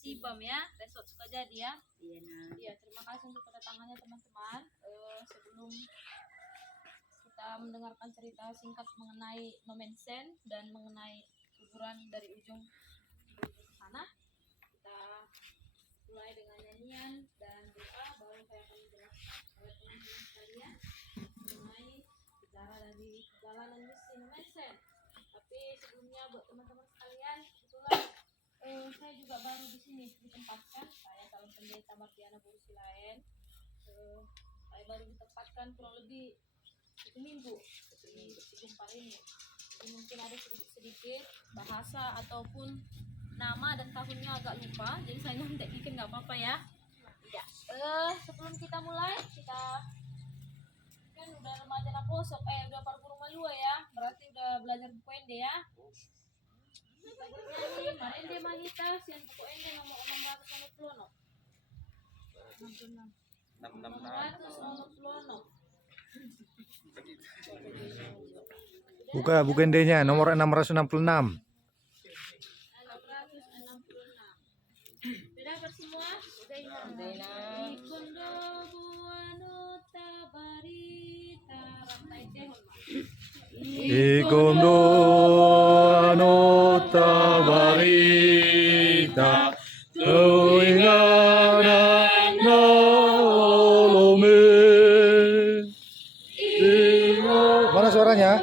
Sibam ya, besok suka jadi ya. Iya, terima kasih untuk kedatangannya teman-teman. Sebelum kita mendengarkan cerita singkat mengenai Nomensen dan mengenai kuburan dari ujung ke sana, kita mulai dengan nyanyian dan doa, baru saya akan menjelaskan kepada teman-teman sekalian mengenai sejarah dari perjalanan misi Nomensen. Tapi sebelumnya buat teman-teman sekalian, kebetulan saya juga baru di sini ditempatkan. Saya calon pendeta Martiana Borusi lain. Saya baru ditempatkan kurang lebih 1 minggu di Jepang ini. Jadi mungkin ada sedikit bahasa ataupun nama dan tahunnya agak lupa. Jadi saya nyontek dikit nggak apa-apa ya. Ya. Sebelum kita mulai, kita kan udah remaja naposok, udah parkur malua ya. Berarti udah belajar buku ende ya. Nyanyi Marende Mahita sian buku ende nomor 660. 660. Buka buku endenya nomor 666. Sudah semua? Ikondo buano tabarita rantai tehon. Ikondo ano tabarita tuinganan nolome. Mana suaranya?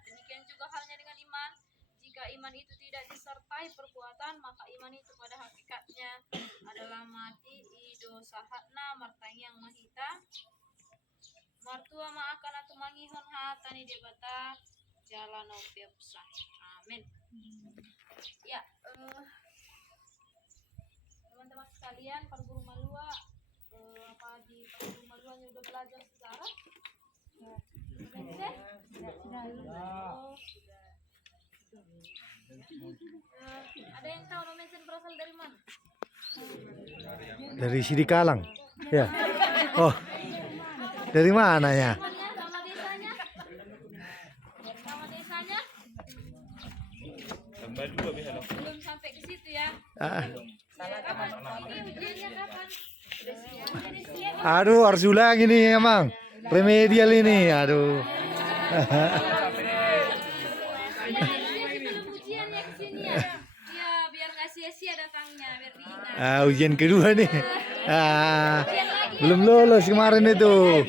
Demikian juga halnya dengan iman. Jika iman itu tidak disertai perbuatan, maka iman itu pada hakikatnya adalah mati. Ido sahatna martang yang mahita martua maakan atau mangihon hatani debata jalan opiapsa. Amin. Ya, teman-teman sekalian, Parguru Malua, apa di Parguru Maluanya udah belajar sejarah? Ya. Ada yang tahu Nomensen berasal dari mana? Dari Sidikalang. Ya. Oh. Dari mana ya? Nama desanya? Nama desanya? Belum sampai ke situ ya. Kapan? Ini ujiannya kapan? Aduh, harus ulang ini emang. Remedial ini, aduh. Ujiannya ke sini ya. Ya, biar nggak sia-sia datangnya, biar diingat. Ujian kedua nih. Belum lolos kemarin itu.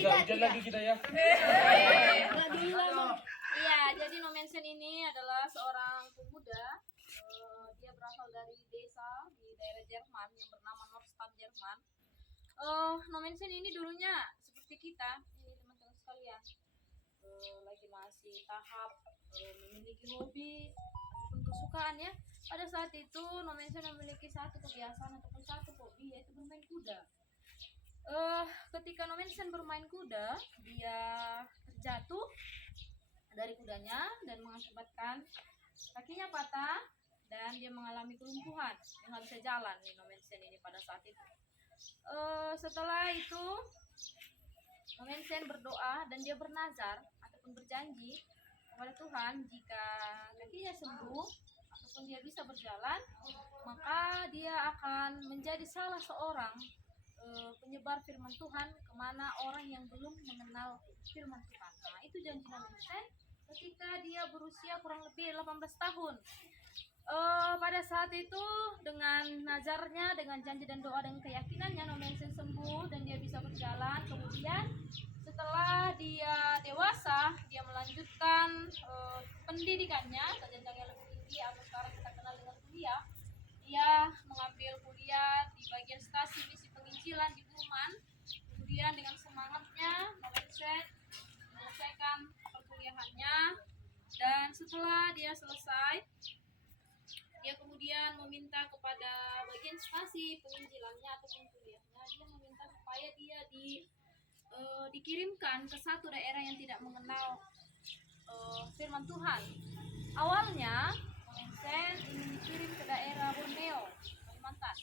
Iya, jadi Nomensen ini adalah seorang pemuda. Dia berasal dari desa di daerah Jerman yang bernama Nordstein, Jerman. Nomensen ini dulunya seperti kita, ini teman-teman sekalian, lagi masih tahap memiliki hobi ataupun kesukaan ya. Pada saat itu Nomensen memiliki satu kebiasaan ataupun satu hobi, yaitu bermain kuda. Ketika Nomensen bermain kuda, dia terjatuh dari kudanya dan mengakibatkan kakinya patah dan dia mengalami kelumpuhan. Dia nggak bisa jalan nih Nomensen ini pada saat itu. Setelah itu Nomensen berdoa dan dia bernazar ataupun berjanji kepada Tuhan, jika kakinya sembuh ataupun dia bisa berjalan, maka dia akan menjadi salah seorang penyebar firman Tuhan kemana orang yang belum mengenal firman Tuhan. Nah, itu janji Nomensen ketika dia berusia kurang lebih 18 tahun. Pada saat itu dengan nazarnya, dengan janji dan doa dan keyakinannya Nomensen sembuh dan dia bisa berjalan. Kemudian setelah dia dewasa, dia melanjutkan pendidikannya ke jenjang yang lebih tinggi atau sekarang kita kenal dengan kuliah. Dia mengambil kuliah di bagian stasi misi penginjilan di Burman. Kemudian dengan semangatnya Nomensen menyelesaikan perkuliahannya, dan setelah dia selesai, dia kemudian meminta kepada bagian stasi penginjilannya ataupun kuliahnya, dia meminta supaya dia dikirimkan ke satu daerah yang tidak mengenal firman Tuhan. Awalnya Nomensen ingin dikirim ke daerah Borneo, Kalimantan.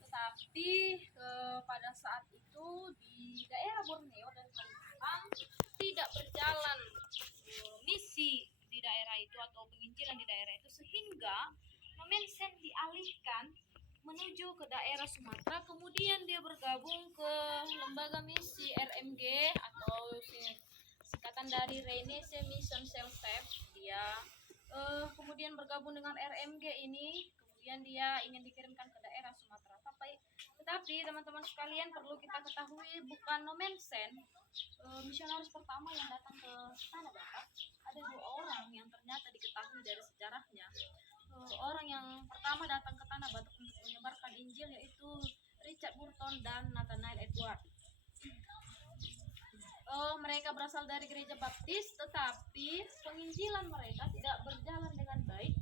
Tetapi pada saat itu di daerah Borneo dan Kalimantan tidak berjalan misi di daerah itu atau penginjilan di daerah itu, sehingga Nomensen dialihkan menuju ke daerah Sumatera. Kemudian dia bergabung ke lembaga misi RMG atau singkatan dari Renese Mission Self-Help. Dia kemudian bergabung dengan RMG ini, kemudian dia ingin dikirimkan ke daerah Sumatera. Tetapi teman-teman sekalian, perlu kita ketahui, bukan Nomensen misionaris pertama yang datang ke Tanah Batak. Ada 2 orang yang ternyata diketahui dari sejarahnya. Orang yang pertama datang ke Tanah Batak untuk menyebarkan Injil yaitu Richard Burton dan Nathanael Edward. Mereka berasal dari gereja Baptis, tetapi penginjilan mereka tidak berjalan dengan baik,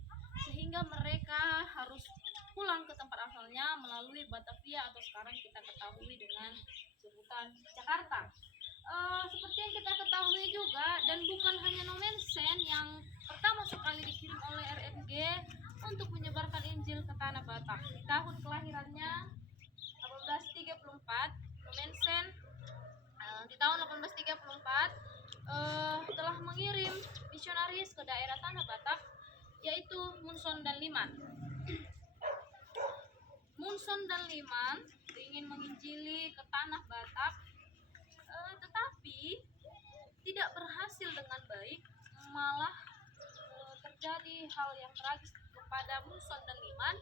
sehingga mereka harus pulang ke tempat asalnya melalui Batavia atau sekarang kita ketahui dengan sebutan Jakarta. Seperti yang kita ketahui juga, dan bukan hanya Nomensen yang pertama sekali dikirim oleh RMG untuk menyebarkan Injil ke Tanah Batak. Di tahun kelahirannya 1834, Nomensen di tahun 1834 telah mengirim misionaris ke daerah Tanah Batak, yaitu Munson dan Liman. Munson dan Liman ingin menginjili ke Tanah Batak, tetapi tidak berhasil dengan baik. Malah terjadi hal yang tragis kepada Munson dan Liman.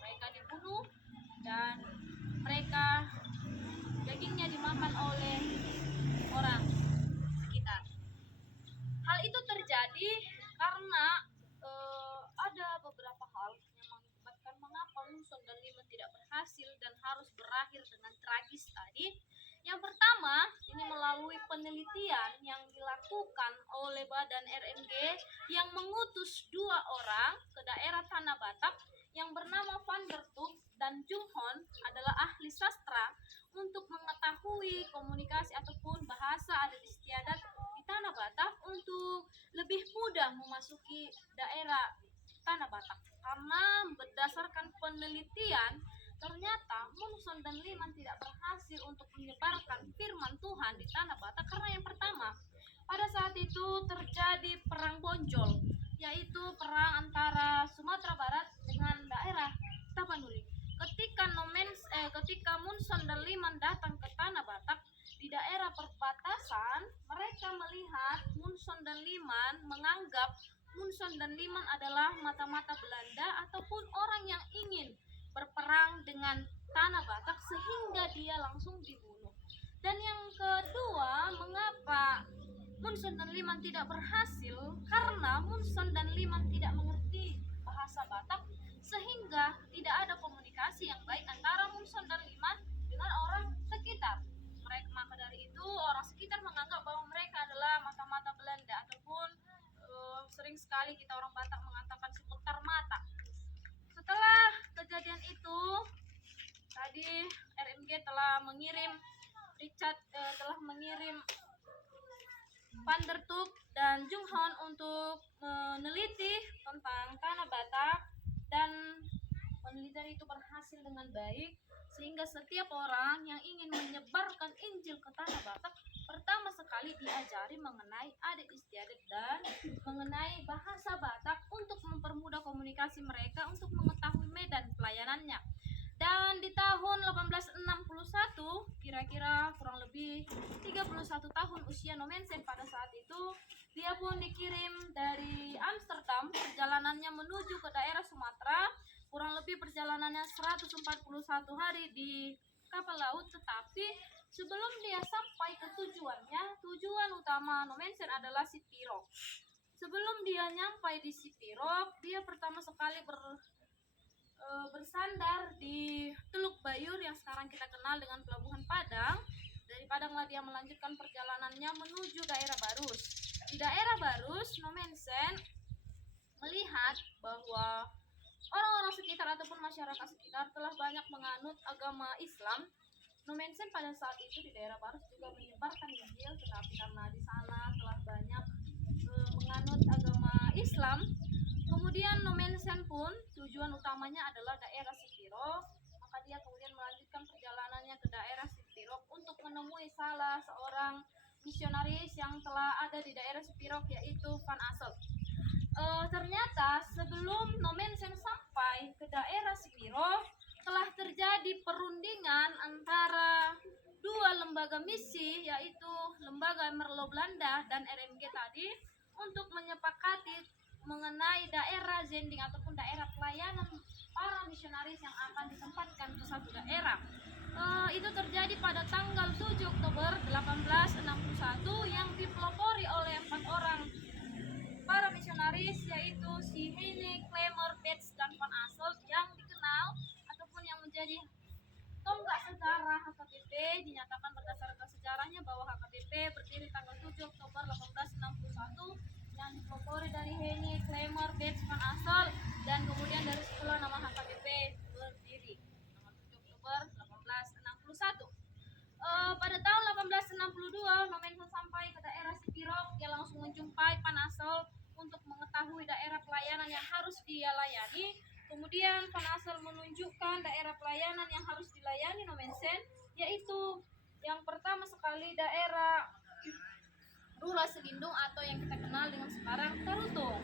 Mereka dibunuh dan mereka dagingnya dimakan oleh orang sekitar. Hal itu terjadi karena ada beberapa hal yang mengakibatkan mengapa Munson dan Liman tidak berhasil dan harus berakhir dengan tragis tadi. Yang pertama, ini melalui penelitian yang dilakukan oleh badan RMG yang mengutus 2 orang ke daerah Tanah Batak yang bernama Van der Tuk dan Jung Hon, adalah ahli sastra untuk mengetahui komunikasi ataupun bahasa adat istiadat di Tanah Batak untuk lebih mudah memasuki daerah Tanah Batak. Karena berdasarkan penelitian, ternyata Munson dan Liman tidak berhasil untuk menyebarkan firman Tuhan di Tanah Batak karena yang pertama, pada saat itu terjadi perang Bonjol, yaitu perang antara Sumatera Barat dengan daerah Tapanuli. Ketika Munson dan Liman datang ke Tanah Batak di daerah perbatasan, mereka melihat Munson dan Liman menganggap Munson dan Liman adalah mata-mata Belanda ataupun orang yang ingin berperang dengan Tanah Batak, sehingga dia langsung dibunuh. Dan yang kedua, mengapa Munson dan Liman tidak berhasil? Karena Munson dan Liman tidak mengerti bahasa Batak, sehingga tidak ada komunikasi yang baik antara Munson dan Liman dengan orang sekitar. Maka dari itu orang sekitar menganggap bahwa mereka adalah mata-mata Belanda ataupun sering sekali kita orang Batak mengatakan seputar mata. Setelah kejadian itu, tadi RMG telah mengirim Van der Tuk dan Jung Hon untuk meneliti tentang Tanah Batak, dan penelitian itu berhasil dengan baik, sehingga setiap orang yang ingin menyebarkan Injil ke Tanah Batak pertama sekali diajari mengenai adat istiadat dan mengenai bahasa Batak untuk mempermudah komunikasi mereka untuk mengetahui medan pelayanannya. Dan di tahun 1861, kira-kira kurang lebih 31 tahun usia Nomensen pada saat itu, dia pun dikirim dari Amsterdam. Perjalanannya menuju ke daerah Sumatera hanya 141 hari di kapal laut, tetapi sebelum dia sampai ke tujuannya, tujuan utama Nomensen adalah Sipirok. Sebelum dia nyampai di Sipirok, dia pertama sekali bersandar di Teluk Bayur yang sekarang kita kenal dengan Pelabuhan Padang. Dari Padanglah dia melanjutkan perjalanannya menuju daerah Barus. Di daerah Barus, Nomensen melihat bahwa orang-orang sekitar ataupun masyarakat sekitar telah banyak menganut agama Islam. Nomensen pada saat itu di daerah Barus juga menyebarkan Injil, tetapi karena di sana telah banyak menganut agama Islam, kemudian Nomensen pun tujuan utamanya adalah daerah Sipirok, maka dia kemudian melanjutkan perjalanannya ke daerah Sipirok untuk menemui salah seorang misionaris yang telah ada di daerah Sipirok, yaitu Van Asselt. Ternyata sebelum Nomensen sampai ke daerah Sipirok, telah terjadi perundingan antara dua lembaga misi, yaitu Lembaga Merlo Belanda dan RMG tadi, untuk menyepakati mengenai daerah zending ataupun daerah pelayanan para misionaris yang akan ditempatkan ke satu daerah. Itu terjadi pada tanggal 7 Oktober 1861 yang dipelopori oleh 4 orang para misionaris, yaitu si Heine, Clemmer, Betts, dan Van Asselt, yang dikenal ataupun yang menjadi tonggak sejarah HKBP. Dinyatakan berdasarkan sejarahnya bahwa HKBP berdiri tanggal 7 Oktober 1861 yang dipelopori dari Heine, Clemmer, Betts, Van Asselt, dan kemudian dari situlah nama HKBP berdiri tanggal 7 Oktober 1861. Pada tahun 1862 Nomensen sampai ke daerah Sipirok. Dia langsung menjumpai Van Asselt untuk mengetahui daerah pelayanan yang harus dia layani. Kemudian Van Asselt menunjukkan daerah pelayanan yang harus dilayani Nomensen, yaitu yang pertama sekali daerah Rura Selindung atau yang kita kenal dengan sekarang Tarutung.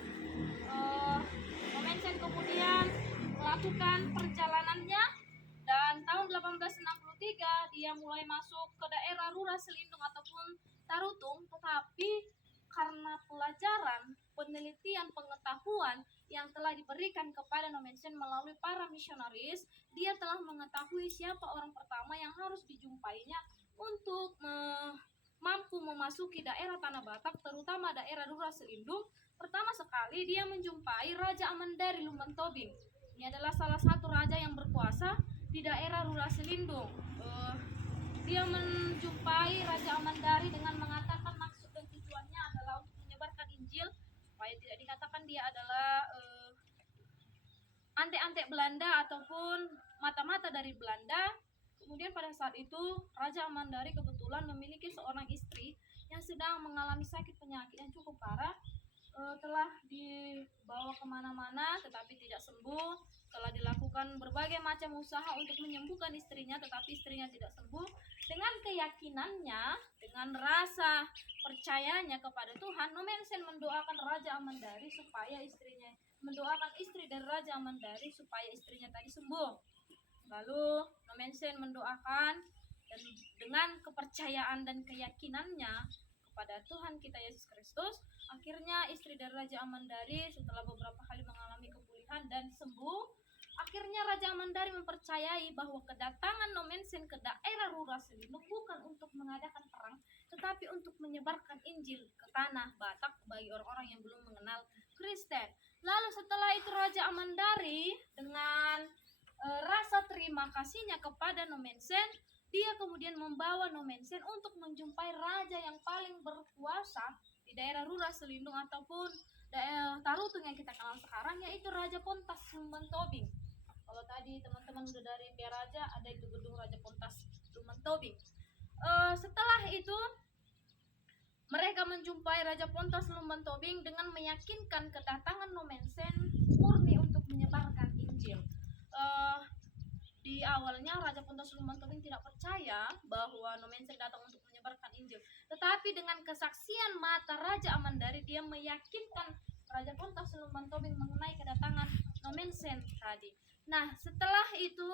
Nomensen kemudian melakukan perjalanannya, dan tahun 1863 dia mulai masuk ke daerah Rura Selindung ataupun Tarutung, tetapi karena pelajaran, penelitian, pengetahuan yang telah diberikan kepada Nomensen melalui para misionaris, dia telah mengetahui siapa orang pertama yang harus dijumpainya untuk mampu memasuki daerah Tanah Batak, terutama daerah Rura Selindung. Pertama sekali dia menjumpai Raja Amandari Lumbantobing. Ini adalah salah satu raja yang berkuasa di daerah Rura Selindung. Dia menjumpai Raja Amandari dengan mengatakan maksud dan tujuannya adalah untuk menyebarkan Injil, supaya tidak dikatakan dia adalah antek-antek Belanda ataupun mata-mata dari Belanda. Kemudian pada saat itu Raja Amandari kebetulan memiliki seorang istri yang sedang mengalami sakit penyakit yang cukup parah. Telah dibawa kemana-mana tetapi tidak sembuh. Telah dilakukan berbagai macam usaha untuk menyembuhkan istrinya, tetapi istrinya tidak sembuh. Dengan keyakinannya, dengan rasa percayanya kepada Tuhan, Nomensen mendoakan Raja Amandari supaya mendoakan istri dari Raja Amandari supaya istrinya tadi sembuh. Lalu Nomensen mendoakan, dan dengan kepercayaan dan keyakinannya kepada Tuhan kita Yesus Kristus, akhirnya istri dari Raja Amandari setelah beberapa kali mengalami kepulihan dan sembuh, akhirnya Raja Amandari mempercayai bahwa kedatangan Nomensen ke daerah Rura Selindung bukan untuk mengadakan perang, tetapi untuk menyebarkan Injil ke tanah Batak bagi orang-orang yang belum mengenal Kristen. Lalu setelah itu Raja Amandari dengan rasa terima kasihnya kepada Nomensen, dia kemudian membawa Nomensen untuk menjumpai raja yang paling berkuasa di daerah Rura Selindung ataupun daerah Tarutung yang kita kenal sekarang, yaitu Raja Pontas Lumbantobing. Kalau tadi teman-teman udah dari Raja, ada itu gedung Raja Pontas Lumbantobing. Setelah itu mereka menjumpai Raja Pontas Lumbantobing dengan meyakinkan kedatangan Nomensen murni untuk menyebarkan Injil. Di awalnya Raja Pontas Lumbantobing tidak percaya bahwa Nomensen datang untuk menyebarkan Injil, tetapi dengan kesaksian mata Raja Amandari, dia meyakinkan Raja Pontas Lumbantobing mengenai kedatangan Nomensen tadi. Nah, setelah itu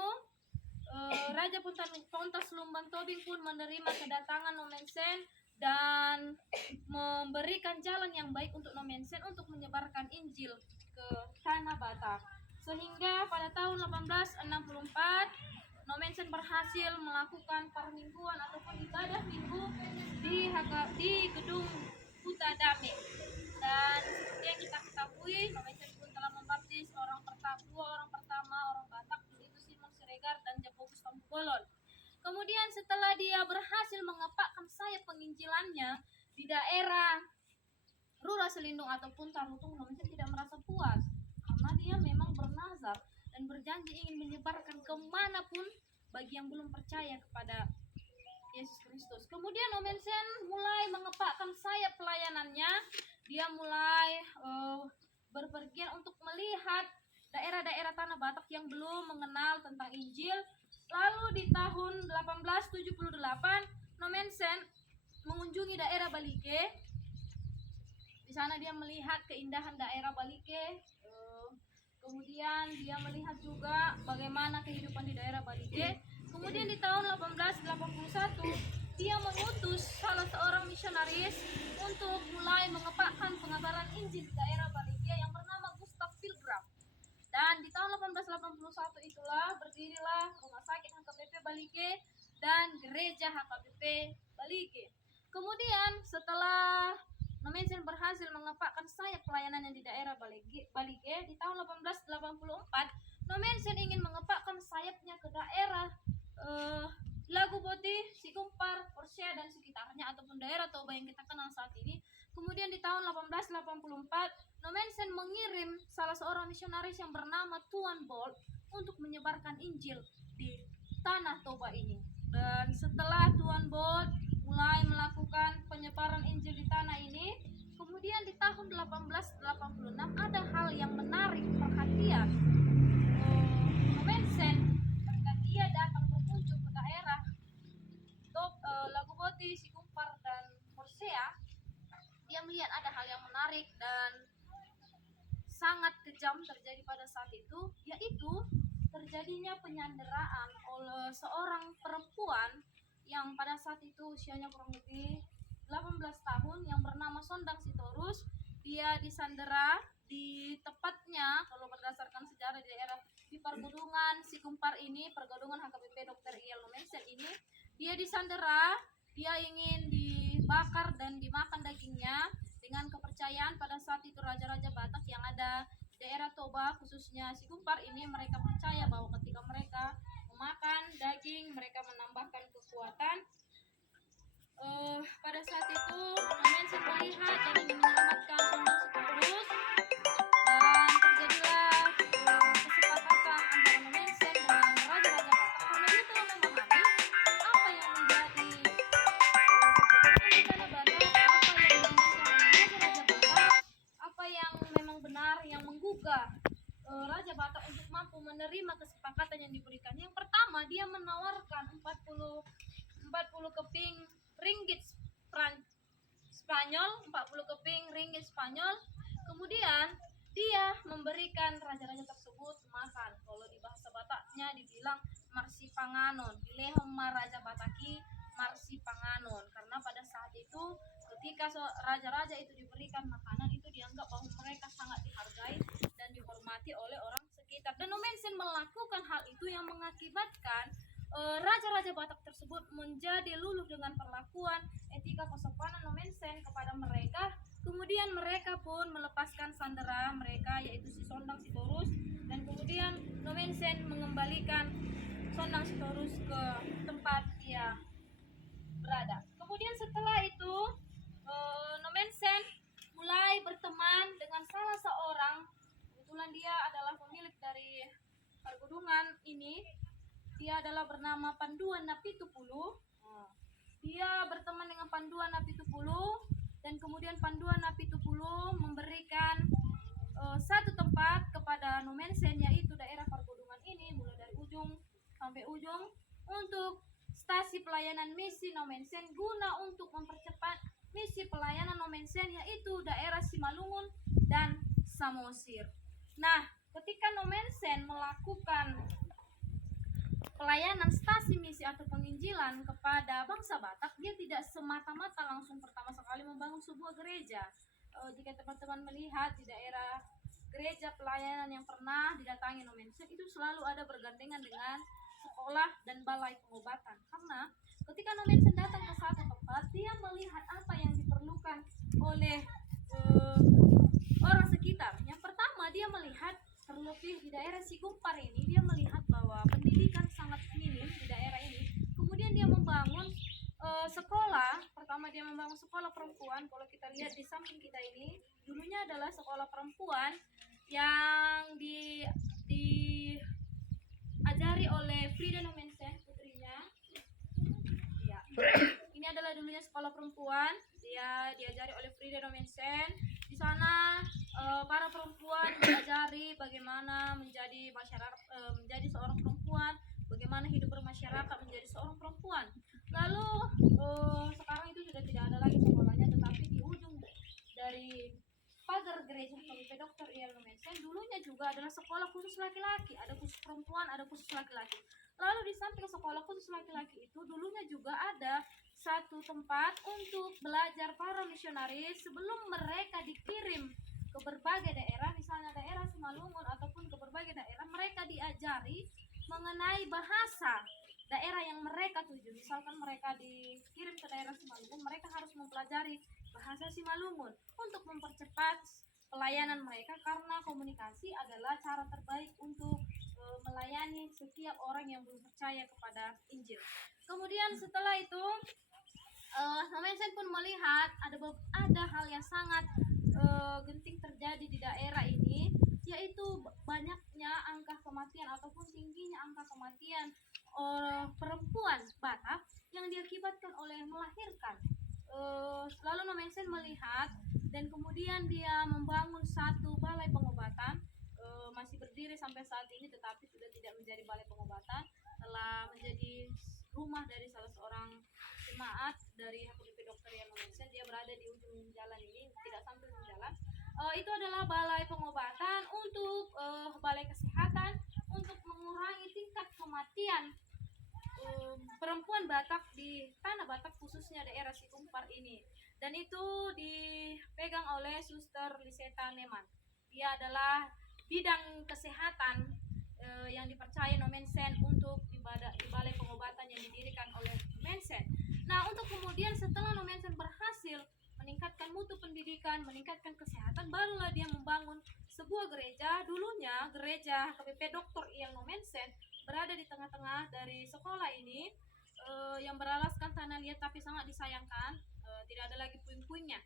Raja Pontas Lumbantobing pun menerima kedatangan Nomensen dan memberikan jalan yang baik untuk Nomensen untuk menyebarkan Injil ke tanah Batak. Sehingga pada tahun 1864 Nomensen berhasil melakukan permingguan ataupun ibadah minggu di gedung Huta Dame. Dan seperti yang kita ketahui, Nomensen pun telah membaptis dua orang pertama orang Batak, yaitu Simon Siregar dan Jakobus Tambubolon. Kemudian setelah dia berhasil mengepakkan sayap penginjilannya di daerah Rura Selindung ataupun Tarutung, Nomensen tidak merasa puas karena dia memang bernazar dan berjanji ingin menyebarkan kemanapun bagi yang belum percaya kepada Yesus Kristus. Kemudian Nomensen mulai mengepakkan sayap pelayanannya. Dia mulai berpergian untuk melihat daerah-daerah tanah Batak yang belum mengenal tentang Injil. Lalu di tahun 1878 Nomensen mengunjungi daerah Balike. Di sana dia melihat keindahan daerah Balike. Kemudian dia melihat juga bagaimana kehidupan di daerah Balike. Kemudian di tahun 1881 dia mengutus salah seorang misionaris untuk mulai mengepakkan pengabaran Injil di daerah Balike yang bernama Gustav Pilgrim. Dan di tahun 1881 itulah berdirilah Rumah Sakit HKBP Balike dan Gereja HKBP Balike. Kemudian setelah Nomensen berhasil mengepakkan sayap pelayanannya di daerah Balike, di tahun 1884 Nomensen ingin mengepakkan sayapnya ke daerah Laguboti, Sikumpar, Porsea dan sekitarnya ataupun daerah Toba yang kita kenal saat ini. Kemudian di tahun 1884 Nomensen mengirim salah seorang misionaris yang bernama Tuan Bolt untuk menyebarkan Injil di tanah Toba ini. Dan setelah Tuan Bolt mulai melakukan penyebaran Injil di tanah ini, kemudian di tahun 1886 ada hal yang menarik perhatian Nomensen ketika dia datang berkunjung ke daerah Laguboti, Sikumpar dan Porsea. Dia melihat ada hal yang menarik dan sangat kejam terjadi pada saat itu, yaitu terjadinya penyanderaan oleh seorang perempuan yang pada saat itu usianya kurang lebih 18 tahun yang bernama Sondang Sitorus. Dia disandera di tepatnya, kalau berdasarkan sejarah, di daerah di pergudungan Sikumpar ini, pergudungan HKBP Dr. Iel Nomensen ini. Dia disandera, dia ingin dibakar dan dimakan dagingnya dengan kepercayaan pada saat itu raja-raja Batak yang ada di daerah Toba khususnya Sikumpar ini, mereka percaya bahwa ketika mereka memakan daging mereka menambahkan kekuatan. Pada saat itu Nomensen melihat dan ingin menyelamatkan Sondang Sitorus, dan terjadilah kesepakatan antara Nomensen dengan raja-raja Batak karena dia telah memahami apa yang menjadi di tanah Batak, apa yang diinginkan raja-raja Batak, apa yang memang benar yang menggugah Raja Batak untuk mampu menerima kesepakatan yang diberikan. Yang pertama, dia menawarkan 40 keping ringgit Spanyol, 40 keping ringgit Spanyol. Kemudian dia memberikan raja-raja tersebut makan. Kalau di bahasa Bataknya dibilang marsi panganon, dilehom Raja Bataki marsi panganon, karena pada saat itu ketika raja-raja itu diberikan makanan itu dianggap bahwa mereka sangat dihargai dan dihormati oleh orang sekitar. Dan Nomensen melakukan hal itu yang mengakibatkan raja-raja Batak tersebut menjadi luluh dengan perlakuan etika kesopanan Nomensen kepada mereka. Kemudian mereka pun melepaskan sandera mereka, yaitu si Sondang Sitorus, dan kemudian Nomensen mengembalikan Sondang Sitorus ke tempat dia berada. Kemudian setelah itu Nomensen mulai berteman dengan salah seorang, kebetulan dia adalah pemilik dari pergudungan ini. Dia adalah bernama Panduan Napitupulu. Dia berteman dengan Panduan Napitupulu, dan kemudian Panduan Napitupulu memberikan satu tempat kepada Nomensen, yaitu daerah pergudungan ini mulai dari ujung sampai ujung untuk stasi pelayanan misi Nomensen guna untuk mempercepat misi pelayanan Nomensen, yaitu daerah Simalungun dan Samosir. Nah, ketika Nomensen melakukan pelayanan stasi misi atau penginjilan kepada bangsa Batak, dia tidak semata-mata langsung pertama sekali membangun sebuah gereja. Jika teman-teman melihat di daerah gereja pelayanan yang pernah didatangi Nomensen itu selalu ada bergandengan dengan sekolah dan balai pengobatan. Karena ketika Nomensen datang ke satu tempat, dia melihat apa yang diperlukan oleh orang sekitar. Yang pertama, dia melihat terlebih di daerah Sigumpar ini, dia melihat bahwa pendidikan sangat minim di daerah ini. Kemudian dia membangun sekolah. Pertama dia membangun sekolah perempuan. Kalau kita lihat di samping kita ini, dulunya adalah sekolah perempuan yang diajari oleh Frida Nomensen, putrinya. Ya. Ini adalah dulunya sekolah perempuan. Dia diajari oleh Frida Nomensen. Di sana para perempuan diajari bagaimana menjadi masyarakat, menjadi seorang perempuan, bagaimana hidup bermasyarakat menjadi seorang perempuan. Lalu sekarang itu sudah tidak ada lagi sekolahnya, tetapi di ujung dari pagar gereja KBP Dr. Iel Nomensen dulunya juga adalah sekolah khusus laki-laki, ada khusus perempuan, ada khusus laki-laki. Lalu di samping sekolah khusus laki-laki itu dulunya juga ada satu tempat untuk belajar para misionaris sebelum mereka dikirim ke berbagai daerah, misalnya daerah Simalungun ataupun ke berbagai daerah, mereka diajari mengenai bahasa daerah yang mereka tuju. Misalkan mereka dikirim ke daerah Simalungun, mereka harus mempelajari bahasa Simalungun untuk mempercepat pelayanan mereka, karena komunikasi adalah cara terbaik untuk melayani setiap orang yang belum percaya kepada Injil. Kemudian setelah itu Nomensen pun melihat ada hal yang sangat genting terjadi di daerah ini, yaitu banyaknya angka kematian ataupun tingginya angka kematian perempuan Batak yang diakibatkan oleh melahirkan. Lalu Nomensen melihat dan kemudian dia membangun satu balai pengobatan, masih berdiri sampai saat ini tetapi sudah tidak menjadi balai pengobatan, telah menjadi rumah dari salah seorang jemaat dari HKBP Dr. Iel Nomensen. Dia berada di ujung jalan ini, tidak sampai ujung jalan. Itu adalah balai pengobatan untuk balai kesehatan untuk mengurangi tingkat kematian perempuan Batak di tanah Batak, khususnya daerah Sigumpar ini. Dan itu dipegang oleh Suster Liseta Neman. Dia adalah bidang kesehatan yang dipercaya Nomensen untuk di balai pengobatan yang didirikan oleh Nomensen. Nah, untuk kemudian setelah Nomensen berhasil meningkatkan mutu pendidikan, meningkatkan kesehatan, barulah dia membangun sebuah gereja. Dulunya gereja HKBP Dr. Iel Nomensen berada di tengah-tengah dari sekolah ini, yang beralaskan tanah liat tapi sangat disayangkan, tidak ada lagi puing-puingnya.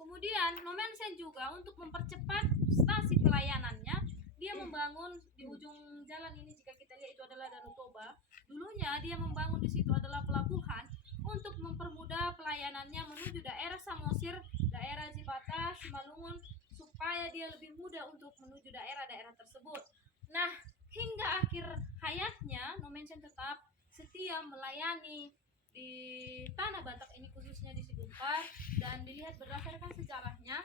Kemudian Nomensen juga untuk mempercepat stasi pelayanannya, dia membangun di ujung jalan ini, jika kita lihat itu adalah Danau Toba. Dulunya dia membangun di situ adalah pelabuhan untuk mempermudah pelayanannya menuju daerah Samosir, daerah Jibata, Simalungun, supaya dia lebih mudah untuk menuju daerah-daerah tersebut. Nah, hingga akhir hayatnya Nomensen tetap setia melayani di tanah Batak ini, khususnya di Sigumpar. Dan dilihat berdasarkan sejarahnya,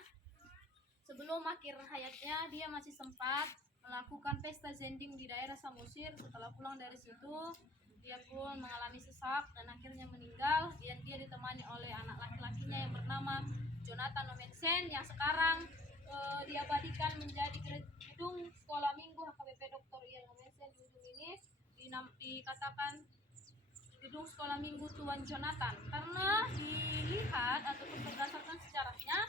sebelum akhir hayatnya dia masih sempat melakukan pesta zending di daerah Samosir. Setelah pulang dari situ, dia pun mengalami sesak dan akhirnya meninggal. Dan dia ditemani oleh anak laki-lakinya yang bernama Jonathan Nomensen, yang sekarang diabadikan menjadi gedung sekolah minggu HKBP Dr. Iel Nomensen. Di ujung ini dikatakan gedung sekolah minggu Tuan Jonathan, karena dilihat ataupun berdasarkan sejarahnya,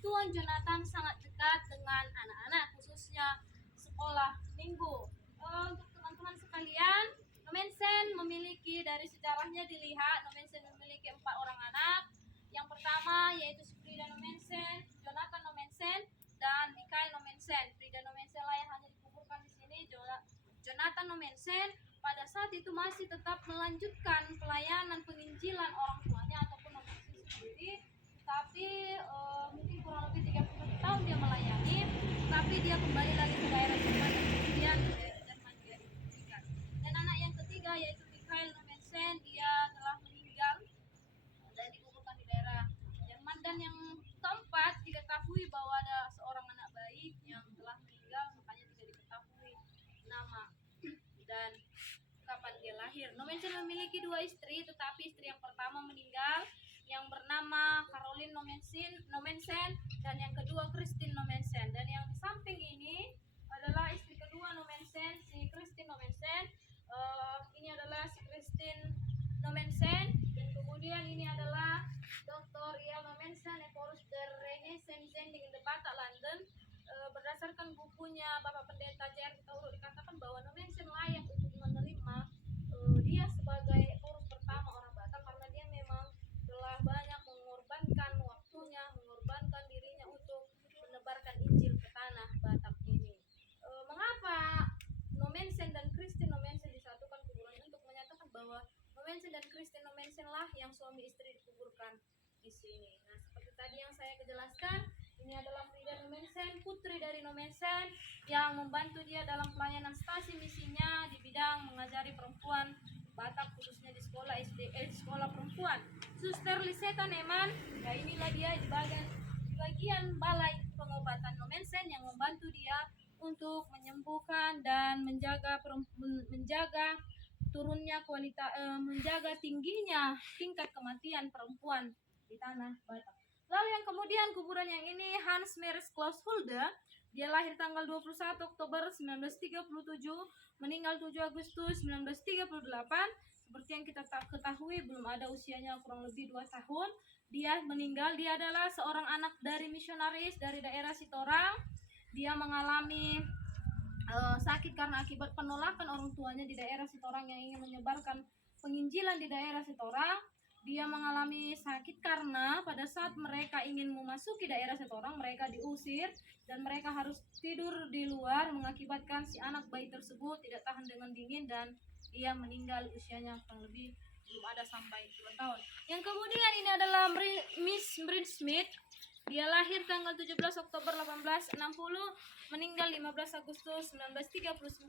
Tuan Jonathan sangat dekat dengan anak-anak, khususnya sekolah minggu. Untuk teman-teman sekalian, Nomensen memiliki, dari sejarahnya dilihat, Nomensen memiliki 4 orang anak. Yang pertama yaitu Frida Nomensen, Jonathan Nomensen, dan Mikael Nomensen. Frida Nomensen lah yang hanya dikuburkan di sini. Jonathan Nomensen pada saat itu masih tetap melanjutkan pelayanan penginjilan orang tuanya ataupun Nomensen sendiri, tapi mungkin kurang lebih 30 tahun dia melayani, tapi dia kembali lagi ke daerah Jerman dan kemudian ke daerah Jerman dia diberikan. Dan anak yang ketiga yaitu Mikael Nomensen, dia telah meninggal dan dikuburkan di daerah Jerman. Dan yang keempat, diketahui bahwa ada seorang anak bayi yang telah meninggal, makanya tidak diketahui nama dan kapan dia lahir. Nomensen memiliki 2 istri, tetapi istri yang pertama meninggal, yang bernama Caroline Nomensen, dan yang kedua Christine Nomensen. Dan yang samping ini adalah istri kedua Nomensen, si Christine Nomensen. Ini adalah si Christine Nomensen, dan kemudian ini adalah Dr. Ia Nomensen, Eporus der Renaissance Zending in the Batak, London. Berdasarkan bukunya Bapak Pendeta J.R. Tauro dikatakan bahwa Nomensen layak untuk menerima dia sebagai Eporus pertama orang Batak, karena dia memang telah banyak mengorbankan waktunya, mengorbankan dirinya untuk menebarkan Injil ke tanah Batak ini. Mengapa Nomensen dan Christine Nomensen disatukan kuburannya? Untuk menyatakan bahwa Nomensen dan Christine Nomensen lah yang suami istri dikuburkan di sini. Nah, seperti tadi yang saya kejelaskan, ini adalah Frida Nomensen, putri dari Nomensen, yang membantu dia dalam pelayanan stasi misinya di bidang mengajari perempuan Batak, khususnya di sekolah SD, sekolah perempuan. Suster Liseta Neman, ya inilah dia di bagian balai pengobatan Nomensen yang membantu dia untuk menyembuhkan dan menjaga turunnya kualitas, menjaga tingginya tingkat kematian perempuan di tanah Batak. Lalu yang kemudian kuburan yang ini Hans Meres Klaus Hulda, dia lahir tanggal 21 Oktober 1937, meninggal 7 Agustus 1938. Seperti yang kita ketahui, belum ada usianya, kurang lebih 2 tahun. Dia meninggal, dia adalah seorang anak dari misionaris dari daerah Sitorang. Dia mengalami sakit karena akibat penolakan orang tuanya di daerah Sitorang yang ingin menyebarkan penginjilan di daerah Sitorang. Dia mengalami sakit karena pada saat mereka ingin memasuki daerah Sitorang, mereka diusir dan mereka harus tidur di luar, mengakibatkan si anak bayi tersebut tidak tahan dengan dingin dan dia meninggal, usianya kurang lebih belum ada sampai 2 tahun. Yang kemudian ini adalah Miss Brin Smith. Dia lahir tanggal 17 Oktober 1860, meninggal 15 Agustus 1939.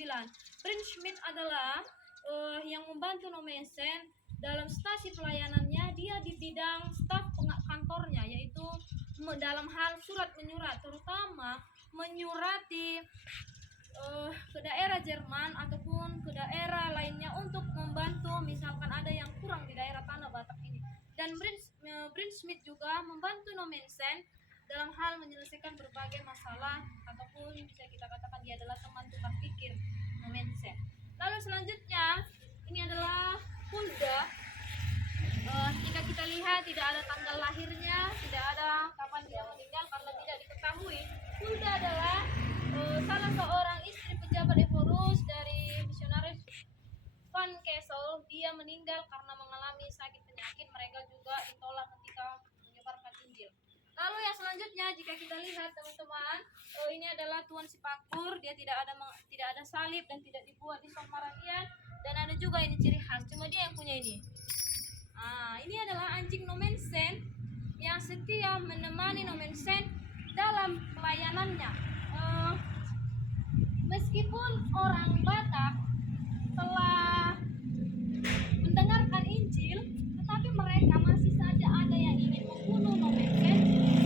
Brin Smith adalah yang membantu Nomensen dalam stasi pelayanannya. Dia di bidang staf kantornya, yaitu dalam hal surat menyurat, terutama menyurati ke daerah Jerman ataupun ke daerah lainnya untuk membantu misalkan ada yang kurang di daerah tanah Batak ini. Dan Brin Smith juga membantu Nomensen dalam hal menyelesaikan berbagai masalah, ataupun bisa kita katakan dia adalah teman tukar pikir Nomensen. Lalu selanjutnya ini adalah Hulda. Jika kita lihat tidak ada tanggal lahirnya, tidak ada kapan dia meninggal karena tidak diketahui. Hulda adalah salah seorang istri pejabat Eporus dari misionaris Van Kessel. Dia meninggal karena mengalami sakit penyakit. Mereka juga ditolak ketika menyebarkan Injil. Lalu yang selanjutnya jika kita lihat teman-teman, ini adalah Tuan Sipakur. Dia tidak ada salib dan tidak dibuat di Somaragian, dan ada juga ini ciri khas, cuma dia yang punya ini. Ini adalah anjing Nomensen yang setia menemani Nomensen dalam pelayanannya. Meskipun orang Batak telah mendengarkan Injil, tetapi mereka masih saja ada yang ingin membunuh Nomensen,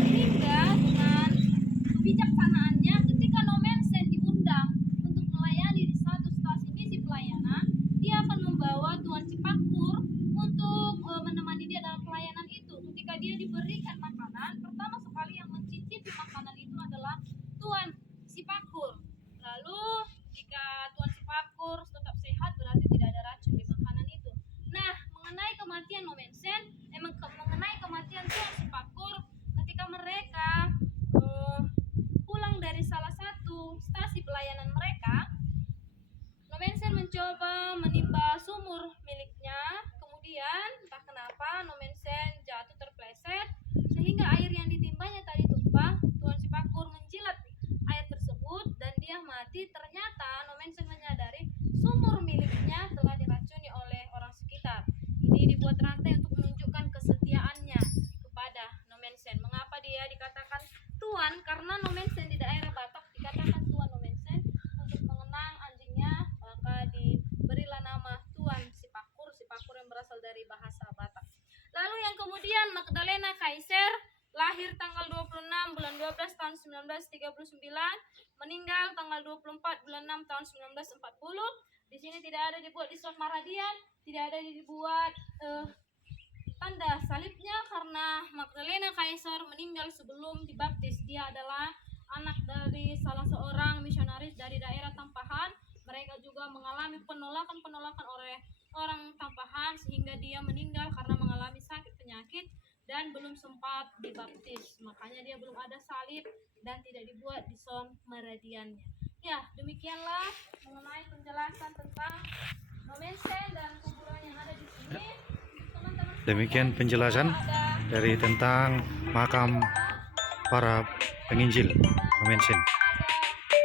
sehingga dengan kebijaksanaannya ketika Nomensen diundang untuk melayani di satu stasi misi pelayanan, dia akan membawa Tuan Sipakur untuk menemani dia dalam pelayanan itu. Ketika dia diberikan makanan, pertama sekali yang mencicipi makanan itu adalah Tuan Sipakur. Lalu jika Tuan Sipakur tetap sehat, berarti tidak ada racun di makanan itu. Nah, mengenai kematian Nomensen, mengenai kematian Tuan Sipakur, ketika mereka pulang dari salah satu stasi pelayanan mereka, Nomensen mencoba menimba sumur miliknya. Kemudian entah kenapa Nomensen jatuh terpleset sehingga air yang ditimbanya tadi tumpah. Tuan Sipakur menjilat air tersebut dan dia mati. Ternyata Nomensen menyadari sumur miliknya telah diracuni oleh orang sekitar. Ini dibuat rantai untuk menunjukkan kesetiaannya kepada Nomensen. Mengapa dia dikatakan Tuan? Karena Nomensen di daerah Batak dikatakan Tuan Nomensen. Untuk mengenang anjingnya, maka diberilah nama Tuan Sipakur. Sipakur yang berasal dari bahasa Batak. Lalu yang kemudian Magdalena Kaiser, lahir tanggal 26 bulan 12 tahun 1939, meninggal tanggal 24 bulan 6 tahun 1940. Di sini tidak ada dibuat di Maradian, tidak ada dibuat tanda salibnya karena Magdalena Kaiser meninggal sebelum dibaptis. Dia adalah anak dari salah seorang misionaris dari daerah Tampahan. Mereka juga mengalami penolakan oleh orang Tampahan sehingga dia meninggal karena mengalami sakit penyakit dan belum sempat dibaptis. Makanya dia belum ada salib dan tidak dibuat di son meridiannya. Ya, demikianlah mengenai penjelasan tentang Nomensen dan kuburan yang ada di sini. Teman-teman, Demikian penjelasan dari tentang makam para penginjil Nomensen.